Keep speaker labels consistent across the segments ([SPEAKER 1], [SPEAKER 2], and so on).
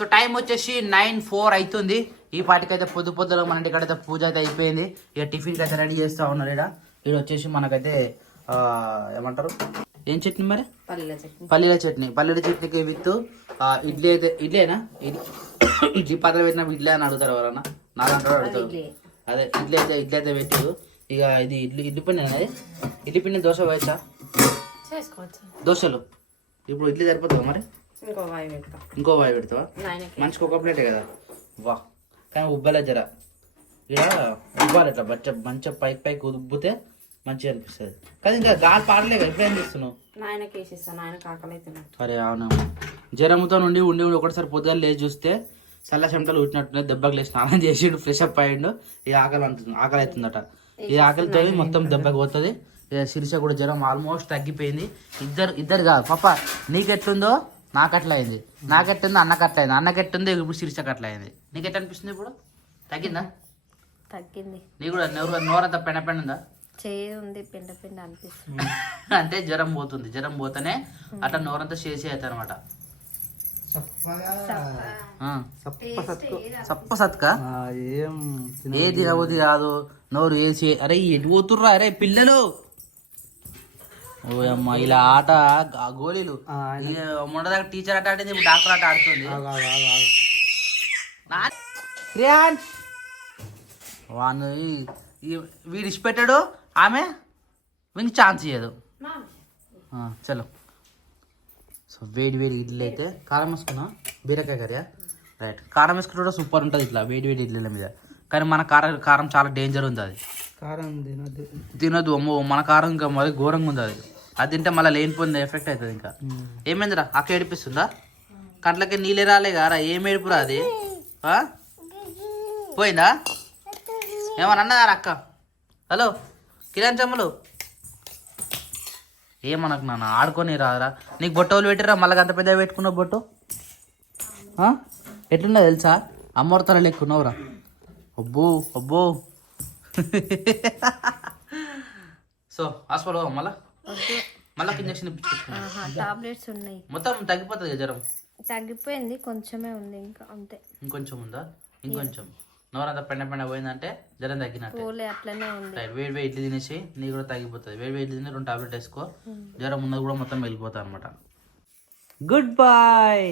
[SPEAKER 1] So time వచ్చేసి nine four అవుతుంది ఈ పాటికైతే పొద్దు పొద్దులో మన ఇంటికైతే పూజ అయితే అయిపోయింది. ఇక టిఫిన్కి అయితే రెడీ చేస్తూ ఉన్నారు ఇక్కడ ఇక్కడ వచ్చేసి మనకైతే ఏమంటారు? ఏం చట్నీ మరి? పల్లీల చట్నీ. పల్లీల చట్నీకి విత్ ఇడ్లీ అయితే ఇడ్లీనా? ఇడ్లీ. పాత్ర పెట్టిన ఇడ్లీ అని అడుగుతారు ఎవరన్నా? నా దాంట్లో అడుగుతారు. అదే ఇడ్లీ. అయితే ఇడ్లీ అయితే పెట్టారు. ఇక ఇది ఇడ్లీ ఇడ్లీ పిండి అది ఇడ్లీ పిండి దోశ వేయచ్చా
[SPEAKER 2] చేసుకోవచ్చు.
[SPEAKER 1] దోశలు. ఇప్పుడు ఇడ్లీ సరిపోతుందా మరి?
[SPEAKER 2] ఇంకో వాయి పెడతా.
[SPEAKER 1] ఇంకో వాయి పెడతావా? మనిషికి ఒక ప్లేటే కదా? వా. కానీ ఉబ్బలే జర. ఇక ఉబ్బాలి ఇట్లా మంచిగా మంచిగా పైకి పైకి ఉబ్బితే మంచిగా అనిపిస్తుంది. కానీ ఇంకా గాలి పాడలే కదా ఎప్పుడేం చేస్తున్నావు
[SPEAKER 2] నాయనకి
[SPEAKER 1] సరే అవును? జ్వరంతో నుండి ఉండి ఉండి ఒకటిసారి పొద్దుగా లేచి చూస్తే చల్ల చెమటలు ఉట్టినట్టున్నాయి దెబ్బకి లేచి స్నానం చేసిండు ఫ్రెష్ అప్ అయ్యిండు ఈ ఆకలి అంటుంది ఆకలి అవుతుందట. ఈ ఆకలితో మొత్తం దెబ్బకి పోతుంది. శిరీష కూడా జ్వరం ఆల్మోస్ట్ తగ్గిపోయింది. ఇద్దరు ఇద్దరు కాదు పాప నీకెట్లుందో నాకు అట్లా అయింది నాకెట్టుందో అన్నకు అట్లా అయింది అన్నకి ఎట్టుందో ఇప్పుడు శిరీషకి అట్లా అయింది నీకు ఎట్లా అనిపిస్తుంది ఇప్పుడు? తగ్గిందా?
[SPEAKER 2] తగ్గింది.
[SPEAKER 1] నీ కూడా నోరు నోరంతా పెన పెన ఉందా
[SPEAKER 2] పిండ పిండ అనిపిస్తుంది.
[SPEAKER 1] అంటే జ్వరం పోతుంది. జ్వరం పోతేనే అట్లా నోరంతా చేసి అవుతుంది అనమాట సప్ప సత్క
[SPEAKER 3] ఏం
[SPEAKER 1] ఏది అవుది కాదు. నోరు వేసి అరే ఎటు పోతుర్రా? అరే పిల్లలు! ఓ అమ్మ ఇలా ఆట గోళీలు. మొన్నదాకా టీచర్ ఆట ఆడింది ఇప్పుడు డాక్టర్ ఆట ఆడుతుంది. వాను వీడు ఇచ్చిపెట్టాడు ఆమె వీనికి ఛాన్స్ ఇయ్యదు. ఆ, చలో. సో వేడి వేడి ఇడ్లీ అయితే కారం వేసుకున్నా బీరకాయ కర్రీ రైట్. కారం వేసుకుంటే కూడా సూపర్ ఉంటుంది ఇట్లా వేడి వేడి ఇడ్లీల మీద. కానీ మన కారం కారం చాలా డేంజర్ ఉంది అది.
[SPEAKER 3] కారం తినొద్దు.
[SPEAKER 1] అమ్మో మన కారం ఇంకా మరి ఘోరంగా ఉంది అది. అది తింటే మళ్ళీ లేనిపోయింది ఎఫెక్ట్ అవుతుంది ఇంకా. ఏమైందిరా? అక్క ఏడిపిస్తుందా? కంట్లకి నీళ్ళే రాలే కారా ఏం ఏడుపురా అది? పోయిందా? ఏమన్నా అన్నదారా అక్క? హలో కిరణ్ చమ్మలు? ఏమనకు నాన్న ఆడుకొని రాదురా. నీకు బొట్టోలు పెట్టిరా మళ్ళీ అంత పెద్ద పెట్టుకున్నావు బొట్టు? ఎట్లున్నా తెలుసా? అమ్మోర్తల లెక్కున్నావురా అబ్బో అబ్బో. సో హాస్పిటల్ మళ్ళా? మళ్ళీ ఇంజక్షన్
[SPEAKER 2] టాబ్లెట్స్ ఉన్నాయి.
[SPEAKER 1] మొత్తం తగ్గిపోతుంది కదా జ్వరం?
[SPEAKER 2] తగ్గిపోయింది కొంచెమే ఉంది ఇంకా అంతే.
[SPEAKER 1] ఇంకొంచెం ఉందా? ఇంకొంచెం. నోరంతా పెండ పెండ పోయిందంటే జ్వరం తగ్గినట్టే.
[SPEAKER 2] అట్లనే ఉంది.
[SPEAKER 1] వేడి వేడి ఇడ్లీ తినేసి నీ కూడా తగ్గిపోతుంది. వేడి వేడి తిని రెండు టాబ్లెట్ వేసుకో. జ్వరం ఉన్నది కూడా మొత్తం వెళ్ళిపోతుంది అనమాట గుడ్ బాయ్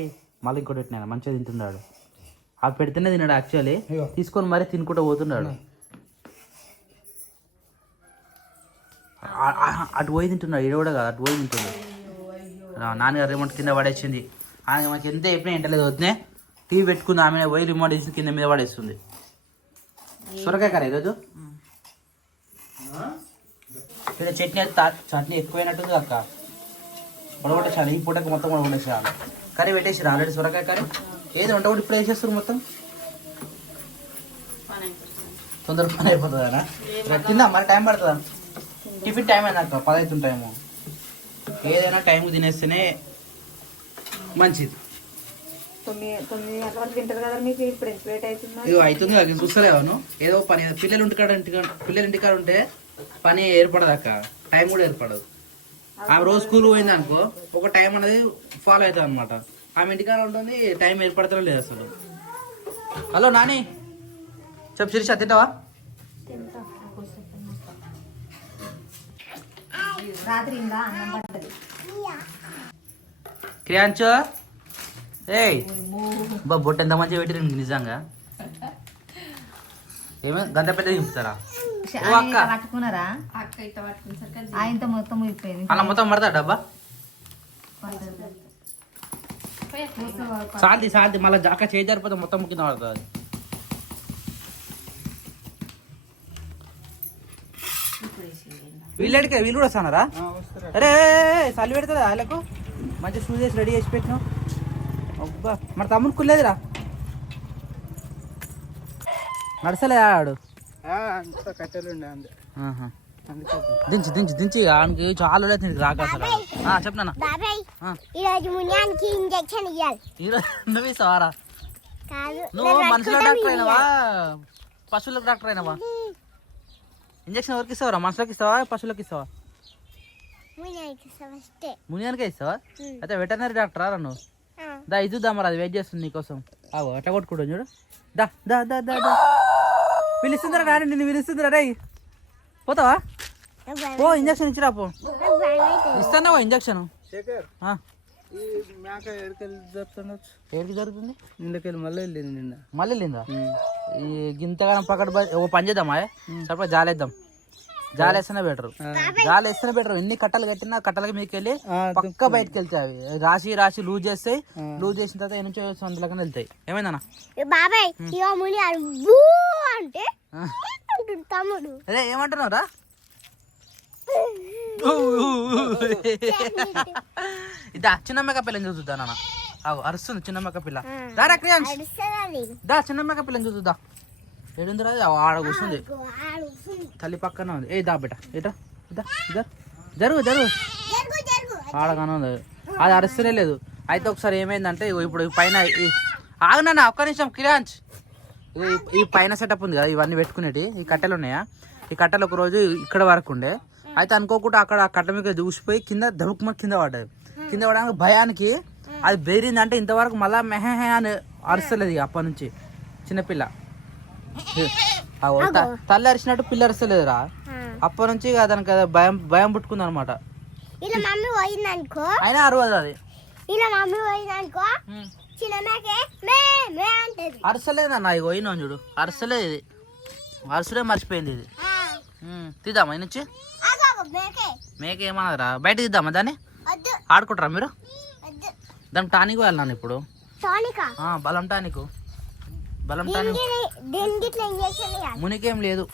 [SPEAKER 1] మళ్ళీ ఇంకోటి పెట్టినాను మంచిగా తింటున్నాడు. ఆ పెడితేనే తిన్నాడు యాక్చువల్లీ తీసుకొని మరీ తినుకుంటూ పోతున్నాడు ఆ- ఆ- అటు పోయి తింటున్నాడు ఇది కూడా కాదు అటు పోయి తింటున్నాడు. నాన్నగారు రిమోట్ కింద పడేసింది. ఆమె మనకి ఎంత చెప్పినా ఇంటలేదు వద్దే టీవీ పెట్టుకుంది ఆమె పోయి రిమోట్ వేసి కింద మీద పడేస్తుంది. సొరకాయ కర్రీ ఈరోజు? ఇక్కడ చట్నీ చట్నీ ఎక్కువైనట్టుంది అక్క. పొడగొట్టేసాను ఈ పూటకి మొత్తం పొడగొట్టేసాను కర్రీ పెట్టేసి ఆల్రెడీ సొరకాయ కర్రీ. ఏది వంట కూడా ఇప్పుడు వేసేస్తారు మొత్తం? తొందర పని అయిపోతుందా తిందా మరి టైం పడుతుందా? టిఫిన్ టైం అయింది అక్క టైము. ఏదైనా టైంకి తినేస్తేనే మంచిది.
[SPEAKER 2] కదా
[SPEAKER 1] ఇగో అవుతుంది అది చూస్తలేవాను ఏదో పని పిల్లలు ఇంటికాడ ఇంటికాడ పిల్లలు ఇంటికాడ ఉంటే పని ఏర్పడదు అక్క. టైం కూడా ఏర్పడదు. ఆమె రోజు స్కూల్ పోయింది అనుకో ఒక టైం అనేది ఫాలో అవుతుంది అనమాట ఆమె ఇంటికాడ ఉంటుంది టైం ఏర్పడతారో లేదు అసలు. హలో నాని చెప్పు శిరీష తింటావా?
[SPEAKER 2] రాత్రి ఇంకా అన్నం పట్టదు
[SPEAKER 1] క్రియాంచో ఏయ్ బా బొట్టు ఎంత మంచిగా పెట్టిరు నిజంగా? ఏమే గంట పెద్ద చూపుతారా
[SPEAKER 2] పట్టుకున్నారా? ఆయనతో మొత్తం అయిపోయింది
[SPEAKER 1] అలా మొత్తం పడతా డబ్బా సాల్ది సాల్ది మళ్ళీ జాక చేయి జరిపోతే మొత్తం కింద పడుతుంది. వీళ్ళడికే వీళ్ళు కూడా వస్తున్నారా. అరే చలి పెడుతుందా వాళ్ళకు? మంచి షూ చేసి రెడీ చేసి పెట్టినావు. అబ్బా మరి తమ్ముడు కులేదురా నడసలే ఆడు? దించి దించి దించి. ఆయనకి చాలా అవుతుంది రాక అసలు. ఆ, చెప్పు నాన్న
[SPEAKER 4] బాబాయ్
[SPEAKER 1] ఆ.
[SPEAKER 4] ఈరోజు మున్యానికి ఇంజక్షన్ ఇవ్వాలి
[SPEAKER 1] ఈరోజు నువ్వు ఇస్తావారా?
[SPEAKER 4] కాదు
[SPEAKER 1] నువ్వు మనుషుల డాక్టర్ అయినావా? పశువులకు డాక్టర్ అయినావా? ఇంజక్షన్ ఎవరికి ఇస్తావరా మనుషులకు ఇస్తావా? పశువులకు ఇస్తావా?
[SPEAKER 4] మున్యానికి
[SPEAKER 1] ఇస్తావా? అయితే వెటర్నరీ డాక్టర్ రా నువ్వు దా ఇది చూద్దాం మరి అది వెయిట్ చేస్తుంది నీకోసం. ఆవు అట్లా కొట్టుకుంటాం చూడు. దా దా దా దా దా. పిలుస్తుందిరా రాని నిన్ను పిలుస్తుందిరా రే పోతావా? ఓ ఇంజక్షన్ ఇచ్చిరా పో. ఇస్తానా ఇంజక్షన్
[SPEAKER 3] ఎడికెళ్ళి జరుపుతుండొచ్చు
[SPEAKER 1] ఏడికి జరుగుతుంది
[SPEAKER 3] ఇందుకెళ్ళి మళ్ళీ వెళ్ళింది నిన్న.
[SPEAKER 1] మళ్ళీ వెళ్ళిందా? ఈ గింతగానం పక్కన బ- ఓ పని చేద్దామా సరిపోయి జాలేద్దాం. జాలేస్తేనే బెటర్. జాలేస్తేనే బెటర్. ఎన్ని కట్టలు కట్టినా కట్టలకి మీకు వెళ్ళి పక్క బయటకు వెళ్తాయి అవి. రాసి రాసి లూజ్ చేస్తాయి లూజ్ చేసిన తర్వాత ఎన్ని అందులోకి వెళ్తాయి. ఏమైందన్నా
[SPEAKER 4] బాబాయ్ అంటే తమ్ముడు.
[SPEAKER 1] అదే ఏమంటున్నారా ఇదా చిన్న మేక పిల్లని చూద్దా నాన్న. ఆగు, అరుస్తుంది చిన్న మేక పిల్ల. దారా క్రియాన్స్. దా చిన్న మేక పిల్లని చూద్దా ఏడుందిరా అది ఆడ కూర్చుంది. తల్లి పక్కన ఉంది. ఏ దా బిడ్డ. ఇటా ఇదా ఇదా? జరుగు జరుగు. ఆడగానే ఉంది. అది అరుస్తూనే లేదు. అయితే ఒకసారి ఏమైందంటే ఇప్పుడు ఈ పైన ఈ- ఆగు నాన్న ఒక్క నిమిషం కిరాంచ్ ఈ- పైన సెటప్ ఉంది కదా ఇవన్నీ పెట్టుకునేటి ఈ కట్టెలు ఉన్నాయా? ఈ కట్టెలు ఒక రోజు ఇక్కడ వరకు ఉండే. అయితే అనుకోకుండా అక్కడ ఆ కట్ట మీద దూసిపోయి కింద దడుకుమ కింద పడ్డది. కింద పడడానికి భయానికి అది బెదిరింది అంటే ఇంతవరకు మళ్ళా మెహే అని అరుస్తలేదు ఇక అప్పటి నుంచి. చిన్నపిల్ల తల్లి అరిచినట్టు పిల్ల అరుస్తలేదురా. అప్పటి నుంచి ఇక దానికి భయం భయం పుట్టుకుంది అనమాట అయినా అరవదు అది. అరసలేదు అన్న ఇగో పోయినా చూడు. అరసలేదు ఇది. అరసలే మర్చిపోయింది ఇది. తీద్దామా నుంచి?
[SPEAKER 4] ఆగు, ఆగు, మేకే.
[SPEAKER 1] మేక ఏమన్నదిరా బయట తీద్దామా దాన్ని? ఆడుకుంటారా మీరు? దానికి టానిక్ వెళ్ళాను ఇప్పుడు.
[SPEAKER 4] టోనికా?
[SPEAKER 1] ఆ, బలం టానిక్. బలం టానిక్. మునికేం లేదు.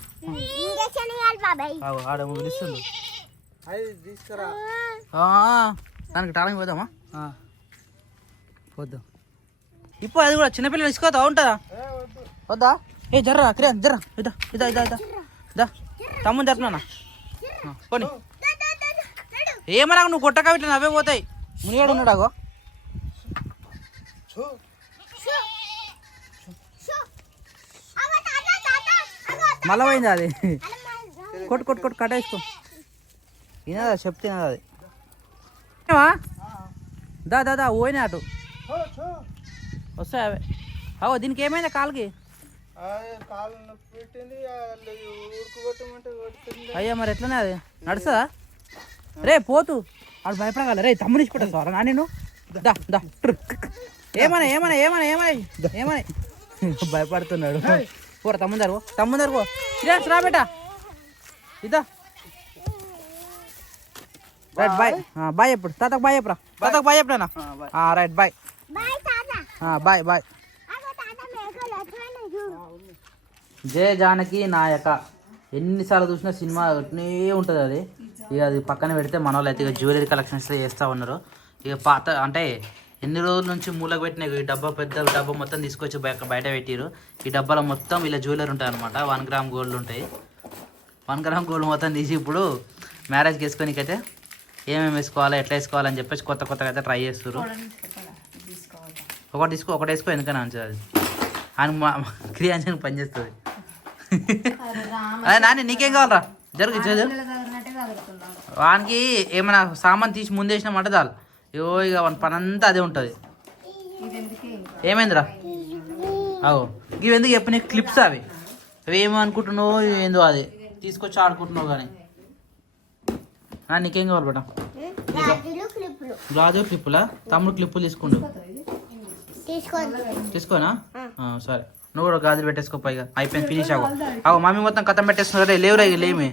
[SPEAKER 1] ఆడ పిలుస్తుంది దానికి టానిక్ పోదామా?
[SPEAKER 3] ఆ. వద్దు
[SPEAKER 1] ఇప్పుడు అది కూడా చిన్నపిల్లలు ఇసుకోతా ఉంటుందా? వద్దా. ఏ జర్రా క్రియా జర్రా ఇదా ఇదా ఇదా ఇదా. దా తమ్ముని జరుపునా పోనీ. ఏమన్నా నువ్వు కొట్టక ఇట్లా నవ్వే పోతాయి. మునిగాడు ఉన్నాడు మళ్ళా పోయింది అది. కొట్టు కొట్టు కొట్టు కట్టేసుకో. వినదా చెప్తే వినదా అది. ఏమా? దా దా దా పోయినా అటు. వస్తాయి అవే. అవో దీనికి ఏమైందా కాలుకి? అయ్యా మరి ఎట్లనే అది? నడుస్తుందా? రే పోతు. ఆడు భయపడగల రే తమ్ముడు ఇచ్చుకుంటా సార్. నా నేను దా దా. ట్రు. ఏమన్నా ఏమన్నా ఏమన్నా ఏమన్నా ఏమన్నా భయపడుతున్నాడు. పోరా తమ్ముడు జరుగు శ్రీరాజ్ రా బేటా. ఇదా. Right bye. బాయ్. ఎప్పుడు తాతకు బాయ్ చెప్పరా తాతకు బాయ్ చెప్పరా right bye.
[SPEAKER 4] Bye
[SPEAKER 1] bye Jaya Janaki Nayaka. ఎన్నిసార్లు చూసినా సినిమా అట్నే ఉంటుంది అది. ఇక అది పక్కన పెడితే మన వాళ్ళు అయితే ఇక జ్యువెలరీ కలెక్షన్స్ చేస్తూ ఉన్నారు. ఇక పాత అంటే ఎన్ని రోజుల నుంచి మూలకు పెట్టిన ఈ డబ్బా పెద్ద డబ్బా మొత్తం తీసుకొచ్చి బయట బయట పెట్టిరు ఈ డబ్బాలో మొత్తం ఇలా జ్యువెలరీ ఉంటాయి అనమాట వన్ గ్రామ్ గోల్డ్ ఉంటాయి. వన్ గ్రామ్ గోల్డ్ మొత్తం తీసి ఇప్పుడు మ్యారేజ్కి వేసుకోనికైతే ఏమేమి వేసుకోవాలి ఎట్లా వేసుకోవాలని చెప్పేసి కొత్త కొత్తగా అయితే ట్రై చేస్తారు ఒకటి తీసుకో ఒకటి వేసుకో ఎందుకని మంచిది అది ఆయన మా క్రియాంజన్ పనిచేస్తుంది అదే నాని నీకేం కావాలరా? జరుగు జరుగు. వానికి ఏమైనా సామాన్ తీసి ముందేసినామంటే చాలు. అయ్యో ఇక వాని పని అంతా అదే ఉంటుంది. ఏమైందిరా? అవు ఇవి ఎందుకు చెప్పు నీకు క్లిప్స్ అవి? అవి ఏమనుకుంటున్నావు ఏందో అది. తీసుకొచ్చి ఆడుకుంటున్నావు కానీ నా నీకేం కావాలి బేటా? గాజు క్లిప్పులా తమ్ముడు క్లిప్పులు తీసుకుండు. తీసుకోనా? సరే. నువ్వు కూడా గాజులు పెట్టేసుకో పైగా అయిపోయింది ఫినిష్ అవ్వ. అవు మమ్మీ మొత్తం కథం పెట్టేస్తున్నారు లేవురా ఇక లేమి.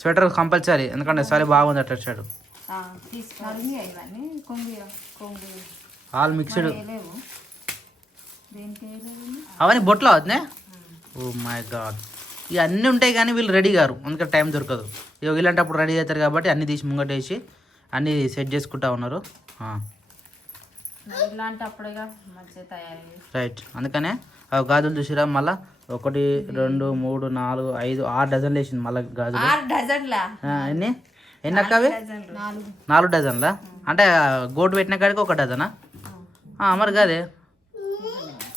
[SPEAKER 1] స్వెటర్ కంపల్సరీ ఎందుకంటే సరే బాగుంది అట్లా
[SPEAKER 2] కొంగు కొంగు.
[SPEAKER 1] All mixed. అవన్నీ బొట్లు అవుతున్నాయి? ఓ మై గాడ్ ఇవి అన్నీ ఉంటాయి కానీ వీళ్ళు రెడీ గారు అందుకే టైం దొరకదు. ఇక వీళ్ళంటప్పుడు రెడీ అవుతారు కాబట్టి అన్నీ తీసి ముంగటేసి అన్నీ సెట్ చేసుకుంటా ఉన్నారు. రైట్ అందుకనే అవి గాజులు చూసిరా మళ్ళా ఒకటి రెండు మూడు నాలుగు ఐదు ఆరు డజన్లు వేసింది మళ్ళీ గాజులు.
[SPEAKER 2] ఆరు డజన్లా?
[SPEAKER 1] ఆ, ఎన్ని? ఎన్ని అక్క అవి?
[SPEAKER 2] నాలుగు
[SPEAKER 1] నాలుగు. డజన్లా? అంటే గోటు పెట్టిన కాడికి ఒక డజనా? ఆ, మరి కాదే.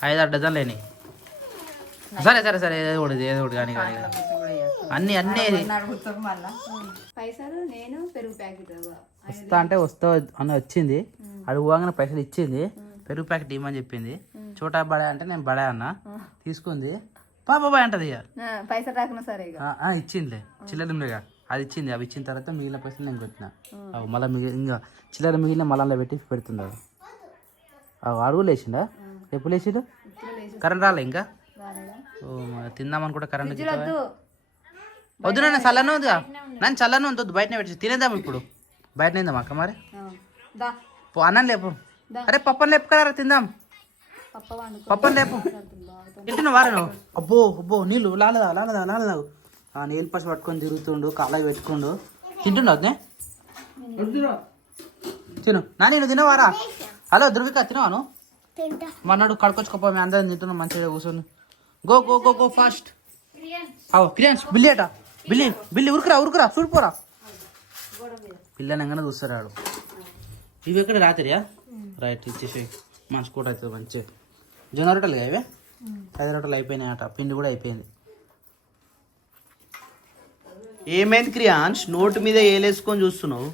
[SPEAKER 1] ఐదు ఆరు డజన్లు అయినాయి. సరే సరే సరే ఏదో ఒకటి ఏదో ఒకటి కానీ కానీ. అన్ని అన్ని.
[SPEAKER 2] పైసలు నేను పెరుగు ప్యాకెట్
[SPEAKER 1] వస్తా అంటే వస్తా అని వచ్చింది. అడుగుగానే పైసలు ఇచ్చింది. పెరుగు ప్యాకెట్ ఇవ్వమని చెప్పింది. చోటా బడా అంటే నేను బడా అన్న. తీసుకుంది. పాప బాయ్ అంటది ఇక.
[SPEAKER 2] పైసలు రాకున్నా సరే
[SPEAKER 1] ఇచ్చిందిలే చిల్లర అది ఇచ్చింది. అవి ఇచ్చిన తర్వాత మిగిలిన పైసలు నేను కొట్టిన. అవి మళ్ళీ మిగిలి ఇంకా చిల్లర మిగిలిన మళ్ళీ పెట్టి పెడుతుంది అది అవి అడుగు లేచిండా? ఎప్పుడు లేచిండు? కరెంట్ రాలే ఇంకా? తిందామని కూడా కరెంట్ వద్దు నన్ను చల్లనే ఉందిగా. నన్ను చల్లనే వద్దు బయటనే పెట్టి తినేద్దాం ఇప్పుడు. బయటనే ఉందాం అక్క మరి. అన్నం లేపు. అరే పప్పని లేపు కదా తిందాం.
[SPEAKER 2] పప్ప వండు
[SPEAKER 1] పప్పని లేపు. తింటున్నా వారా నువ్వు? అబ్బో అబ్బో నీళ్ళు లాలదా లాలదా లాలదా. ఆ నీళ్ళు పసి పట్టుకొని తిరుగుతుండు కాళ్ళకి పెట్టుకుండు. తింటుండు వద్దే తిను. నా నేను తినవారా? హలో ధృవిక తినవాను మన్నాడు కడుకొచ్చుకోపో మేము అందరం తింటున్నాం మంచిగా కూర్చొని go go go go fast. అవు క్రియాన్స్ బిల్లి అట బిల్లి బిల్లి ఉరుకురా ఉరుకురా చూడిపోరా పిల్లని ఎంగనే చూస్తాడు ఇవి ఎక్కడ రాత్రియా? రైట్ ఇచ్చేసి మా స్కూటర్ అవుతుంది మంచిగా జొన్న రొట్టెలు ఇవే? ఐదు రొట్టెలు అయిపోయినాయి అట పిండి కూడా అయిపోయింది.
[SPEAKER 5] ఏమైంది క్రియాన్స్ నోటు మీద ఏలేసుకొని చూస్తున్నావు.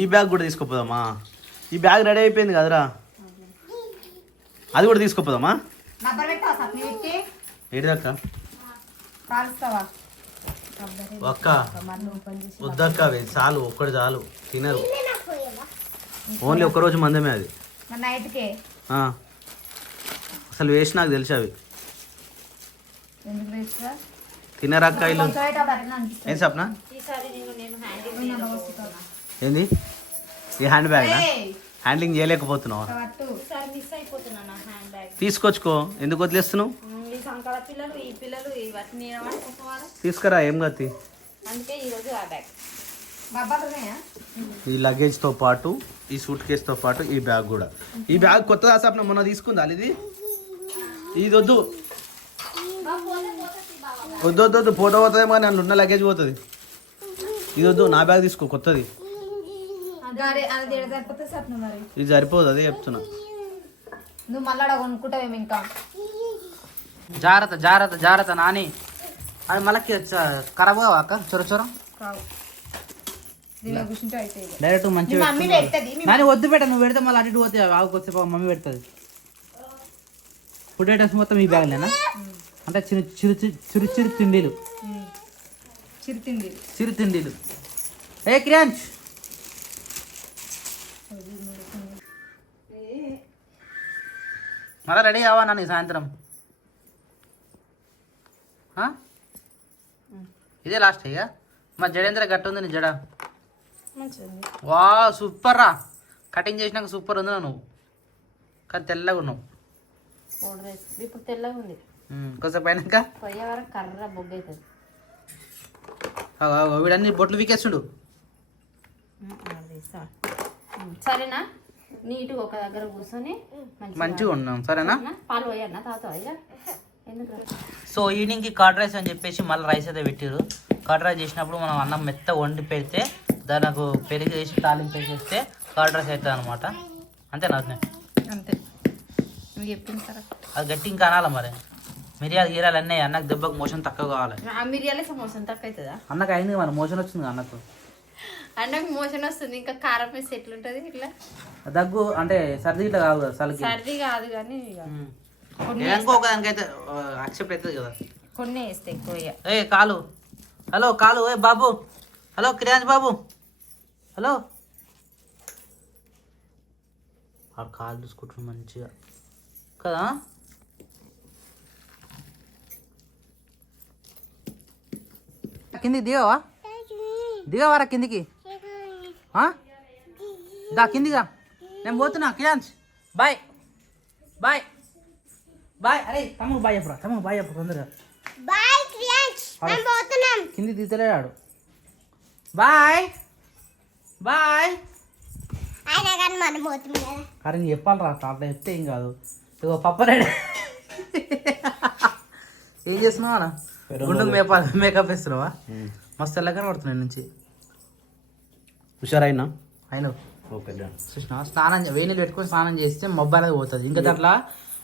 [SPEAKER 5] ఈ బ్యాగ్ కూడా తీసుకోపోదామా? ఈ బ్యాగ్ రెడీ అయిపోయింది కదరా? అది. కూడా తీసుకోపోదామా?
[SPEAKER 2] నబ్బర్ పెట్టావా సప్ని పెట్టి
[SPEAKER 5] ఏడిదక్క
[SPEAKER 2] కాలుస్తావా?
[SPEAKER 5] ఒక్క వద్దక్క అవి చాలు ఒక్కటి చాలు తినరు. ఓన్లీ ఒక్కరోజు మందమే అది.
[SPEAKER 2] నైట్కే.
[SPEAKER 5] అసలు వేసి నాకు తెలుసు అవి. తినరక్క ఇల్లు? ఏం సప్న ఏంది? ఈ హ్యాండ్ బ్యాగ్ హ్యాండ్లింగ్ చేయలేకపోతున్నావు? తీసుకొచ్చుకో. ఎందుకు వదిలేస్తున్నావు?
[SPEAKER 6] సంకల పిల్లలు ఈ పిల్లలు ఇవన్నీ
[SPEAKER 5] తీసుకురా ఏం గతి?
[SPEAKER 6] అందుకే ఈరోజు ఆ బ్యాగ్
[SPEAKER 5] ఈ లగేజ్తో పాటు ఈ సూట్ కేసుతో పాటు ఈ బ్యాగ్ కూడా. ఈ బ్యాగ్ కొత్తదా సప్న మొన్న తీసుకుందా ఇది ఇది వద్దు. వద్దు వద్దు వద్దు ఫోటో పోతుందేమో కానీ అందులో ఉన్న లగేజ్ పోతుంది. ఇది వద్దు నా బ్యాగ్ తీసుకో కొత్తది. ఇది సరిపోదు అదే చెప్తున్నా.
[SPEAKER 2] నువ్వు మళ్ళా కొనుక్కుంటావేమో ఇంకా?
[SPEAKER 1] జాగ్రత్త జాగ్రత్త జాగ్రత్త నాని. అది మళ్ళీ ఖరాబ్ కావా అక్క? చొర చొర. డైరెక్ట్ మంచిగా నాని వద్దు పెట్ట నువ్వు పెడితే మళ్ళీ అటు ఇటు పోతే ఆవుకు వస్తే పాపం మమ్మీ పెడుతుంది. ఫుడ్ ఐటమ్స్ మొత్తం ఈ బ్యాగ్లేనా అంటే చిరు చిరు చిరు చిరు చిరు తిండీలు. చిరు తిండీలు. ఏ క్రియాంచ్? మళ్ళీ రెడీ కావా నాని సాయంత్రం? ఇదే లాస్ట్ ఇక. మా జడేంద్ర గట్ట ఉంది నీ జడ. వా సూపర్ రా. కటింగ్ చేసినాక సూపర్ ఉంది నువ్వు. కానీ తెల్లగా ఉన్నావు.
[SPEAKER 6] ఇప్పుడు తెల్లగా ఉంది.
[SPEAKER 1] కొంచెం
[SPEAKER 6] కర్ర బొగ్గు అవుతుంది
[SPEAKER 1] వీడన్ని బొట్లు వీకేస్తుడు.
[SPEAKER 6] సరేనా? నీట్గా ఒక దగ్గర కూర్చొని మంచిగా
[SPEAKER 1] ఉన్నాం. సరేనా?
[SPEAKER 6] పాలు పోయన్నా తాగుతావా ఇక? ఎందుకు
[SPEAKER 1] సో ఈవినింగ్కి కర్డ్ రైస్ అని చెప్పేసి మళ్ళీ రైస్ అయితే పెట్టారు కర్డ్ రైస్ చేసినప్పుడు మనం అన్నం మెత్త వండి పెడితే దానికి పెరిగి వేసి తాలింపు వేసేస్తే కర్డ్ రైస్ అవుతుంది అనమాట అంతేనా
[SPEAKER 2] అంతే.
[SPEAKER 1] అది గట్టి ఇంకా అనాలి మరి? మిరియాలు గీరాలు అన్నీ అన్నకు దెబ్బకు మోషన్ తక్కువ కావాలి.
[SPEAKER 6] ఆ మిరియాలే తక్కువ అవుతుందా
[SPEAKER 1] అన్నకు అయింది మన మోషన్ వచ్చింది అన్నకు?
[SPEAKER 6] అన్నకు మోషన్ వస్తుంది ఇంకా కారం వేసి ఎట్లుంటుంది ఇట్లా?
[SPEAKER 1] దగ్గు అంటే సర్ది ఇట్లా కాదు కదా
[SPEAKER 6] సర్ది కాదు కానీ
[SPEAKER 1] దానికైతే యాక్సెప్ట్ అవుతుంది కదా.
[SPEAKER 6] కొన్ని వేస్తే ఎక్కువ ఇక
[SPEAKER 1] ఏ కాలు. హలో కాలు ఏ బాబు. హలో క్రియాంజ్ బాబు. హలో. ఆ కాలు మంచిగా. కదా? కిందికి దిగవా? దిగవారా కిందికి? దా కిందిగా నేను పోతున్నా క్రియాంజ్. బాయ్. బాయ్. బాయ్ అరే తమ్ముడు బాయ్ చెప్పరా తమ్ముడు బాయ్ చెప్పు తొందరగా.
[SPEAKER 4] బాయ్ మేము పోతున్నాం.
[SPEAKER 1] కింది బాయ్ బాయ్.
[SPEAKER 4] అయినా కానీ మనం పోతున్నాం కదా.
[SPEAKER 1] అరే చెప్పాలరా అట్లా చెప్తే ఏం కాదు. ఇగో పప్పరేడు ఏం చేస్తున్నావా అన్న? గుండుకు మేకప్ మేకప్ వేస్తున్నావా? మస్తు తెల్లగా పడుతున్నాయి నుంచి.
[SPEAKER 5] హుషారైనా?
[SPEAKER 1] అయినా
[SPEAKER 5] ఓకే
[SPEAKER 1] స్నానం నీళ్ళు పెట్టుకొని స్నానం చేస్తే మబ్బు అనేది పోతుంది. ఇంకా దాంట్లో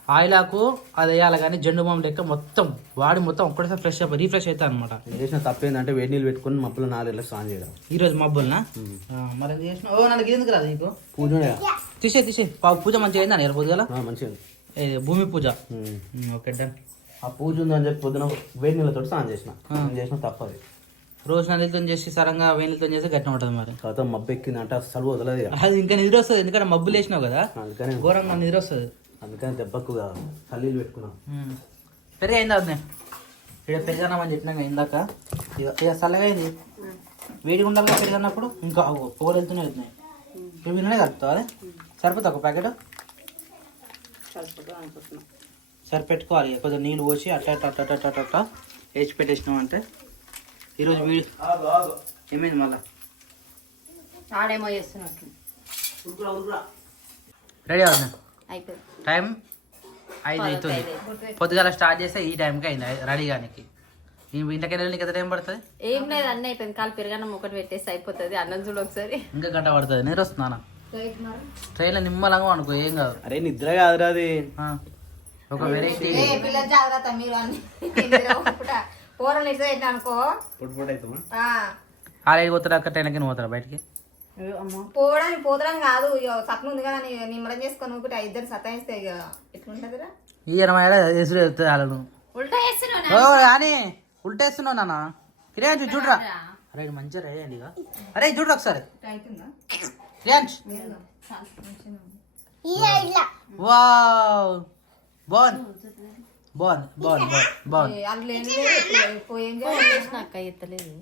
[SPEAKER 1] ఆయిల్ ఆకు అది వేయాలి కానీ జెండు బాంబు లెక్క మొత్తం వాడి మొత్తం ఒక్కటేసారి ఫ్రెష్ అప్ రీఫ్రెష్ అవుతా అనమాట
[SPEAKER 5] నేను చేసిన తప్పేందంటే వేడి నీళ్ళు పెట్టుకుని మప్పులు నాలుగు స్నానం చేయడం.
[SPEAKER 1] ఈ రోజు మబ్బులనా? మరి చేసిన ఓ నాలుగు ఎందుకు రాదు నీకు?
[SPEAKER 5] పూజ
[SPEAKER 1] తీసే తీసే. పా- పూజ మంచిగా అయిందా ఇలా పొద్దుగల
[SPEAKER 5] మంచిగా
[SPEAKER 1] భూమి పూజ? ఓకే డన్
[SPEAKER 5] ఆ పూజ ఉందని చెప్పి పొద్దున వేడి నీళ్ళతో స్నానం చేసిన. నేను చేసిన తప్పది
[SPEAKER 1] రోజు నదితో చేసి సరంగా వేణిలతో చేసి గట్టిన ఉంటుంది మరి.
[SPEAKER 5] తర్వాత మబ్బు ఎక్కిందంటే అసలు వదలదు.
[SPEAKER 1] అది ఇంకా నిద్ర వస్తుంది. ఎందుకంటే మబ్బులు వేసినావు కదా?
[SPEAKER 5] అందుకని.
[SPEAKER 1] ఘోరంగా నిద్ర వస్తుంది.
[SPEAKER 5] అందుకని దెబ్బకు చల్లీలు పెట్టుకున్నాం.
[SPEAKER 1] పెరిగి అయిందా వద్దే ఇక్కడ పెరిగానం అని చెప్పినాక ఇందాక? ఇక ఇక చల్లగా అయింది వేడిగా ఉండాలి పెరిగినప్పుడు ఇంకా పొగలు వెళ్తూనే వెళ్తున్నాయి ఇప్పుడు విననే కలుపుతావు అదే సరిపోతా ఒక ప్యాకెట్? సరిపెట్టుకోవాలి ఇక కొంచెం నీళ్ళు పోసి అట్లా అట్లా అట్లా అట్లా అట్లా అట్లా వేసి పెట్టేసినాం అంటే ఈరోజు వీడి ఏమైంది మళ్ళా?
[SPEAKER 6] ఆడేమో చేస్తున్నట్టు.
[SPEAKER 1] రెడీ అవుతుంది టైం ఐదు అవుతుంది. పొద్దుగాల స్టార్ట్ చేస్తే ఈ టైంకి అయింది రెడీ కానీ ఇంటికి వెళ్ళి నీకు ఎంత టైం పడుతుంది?
[SPEAKER 6] ఏం లేదు అన్న అయిపోయింది. కాలు పెరగడం ఒకటి పెట్టేసి అయిపోతుంది. అన్నం చూడు ఒకసారి.
[SPEAKER 1] ఇంకా గంట పడుతుంది. నేను వస్తున్నాను ట్రైన్లో నిమ్మలంగా అనుకో ఏం కాదు.
[SPEAKER 5] అరే నిద్ర కాదురా అది.
[SPEAKER 1] ఆ, ఒక వెరైటీ
[SPEAKER 6] పిల్లల జాగ్రత్త మీరు అన్ని కూరలు ఇస్తే అనుకో.
[SPEAKER 5] పొట్టు పొట్టు అవుతామా
[SPEAKER 1] ఆరేడు పోతాడు అక్కడ ట్రైన్కి పోతారా బయటికి?
[SPEAKER 6] పోవడానికి పోతడం కాదు ఇక సత్నం ఉంది కదా నీ- నిమ్మడం చేసుకొని ఆ ఇద్దరు సతాయిస్తే ఇక ఎట్లుంటదిరా?
[SPEAKER 1] ఈ ఇరవై ఎసురు వాళ్ళను?
[SPEAKER 6] ఉల్టా చేస్తున్నావు
[SPEAKER 1] కానీ ఉల్టేస్తున్నావు నాన్న. క్రియాంశ్ చూడరా. అరే మంచిగా రెడీ అండి అరే చూడరా ఒకసారి.
[SPEAKER 4] ఇలా
[SPEAKER 1] వావ్. బాగుంది బాగుంది బాగుంది బాగుంది
[SPEAKER 6] పోయి ఏం చేయాలి? అక్క ఎత్తలేదు.